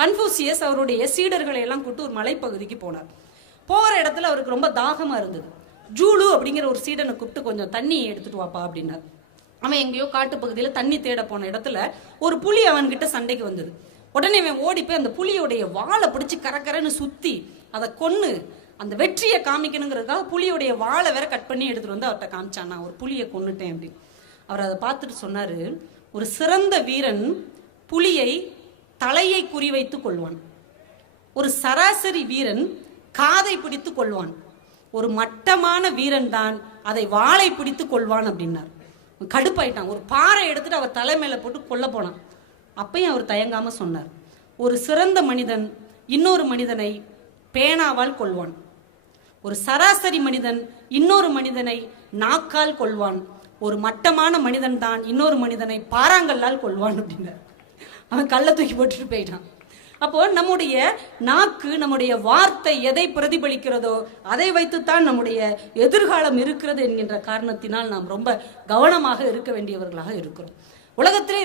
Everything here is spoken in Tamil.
கன்ஃபூசியஸ் அவருடைய சீடர்களை எல்லாம் கூட்டு ஒரு மலைப்பகுதிக்கு போனார். போகிற இடத்துல அவருக்கு ரொம்ப தாகமா இருந்தது. ஜூலு அப்படிங்கிற ஒரு சீடனை கூப்பிட்டு கொஞ்சம் தண்ணி எடுத்துட்டு வாப்பா அப்படின்னார். அவன் எங்கேயோ காட்டு பகுதியில் தண்ணி தேட போன இடத்துல ஒரு புலி அவன்கிட்ட சண்டைக்கு வந்தது. உடனே அவன் ஓடி போய் அந்த புலியோடைய வாழை பிடிச்சி கரக்கரன்னு சுத்தி அதை கொன்னு அந்த வெற்றியை காமிக்கணுங்கிறதுக்காக புலியோடைய வாழை வேற கட் பண்ணி எடுத்துட்டு வந்து அவர்கிட்ட காமிச்சான், நான் ஒரு புலியை கொன்னுட்டேன் அப்படின்னு. அவர் அதை பார்த்துட்டு சொன்னாரு, ஒரு சிறந்த வீரன் புலியை தலையை குறிவைத்து கொள்வான், ஒரு சராசரி வீரன் காதை பிடித்து கொள்வான், ஒரு மட்டமான வீரன் தான் அதை வாளை பிடித்து கொள்வான் அப்படின்னார். கடுப்பாயிட்டான். ஒரு பாறை எடுத்துட்டு அவர் தலைமையில போட்டு கொல்ல போனான். அப்பயும் அவர் தயங்காம சொன்னார், ஒரு சிறந்த மனிதன் இன்னொரு மனிதனை பேனாவால் கொள்வான், ஒரு சராசரி மனிதன் இன்னொரு மனிதனை நாக்கால் கொள்வான், ஒரு மட்டமான மனிதன் தான் இன்னொரு மனிதனை பாறாங்கல்லால் கொள்வான் அப்படின்னார். அவன் கல்லை தூக்கி போட்டுட்டு போயிட்டான். அப்போ நம்முடைய நாக்கு, நம்முடைய வார்த்தை எதை பிரதிபலிக்கிறதோ அதை வைத்துத்தான் நம்முடைய எதிர்காலம் இருக்கிறது என்கின்ற காரணத்தினால் நாம் ரொம்ப கவனமாக இருக்க வேண்டியவர்களாக இருக்கிறோம். உலகத்திலே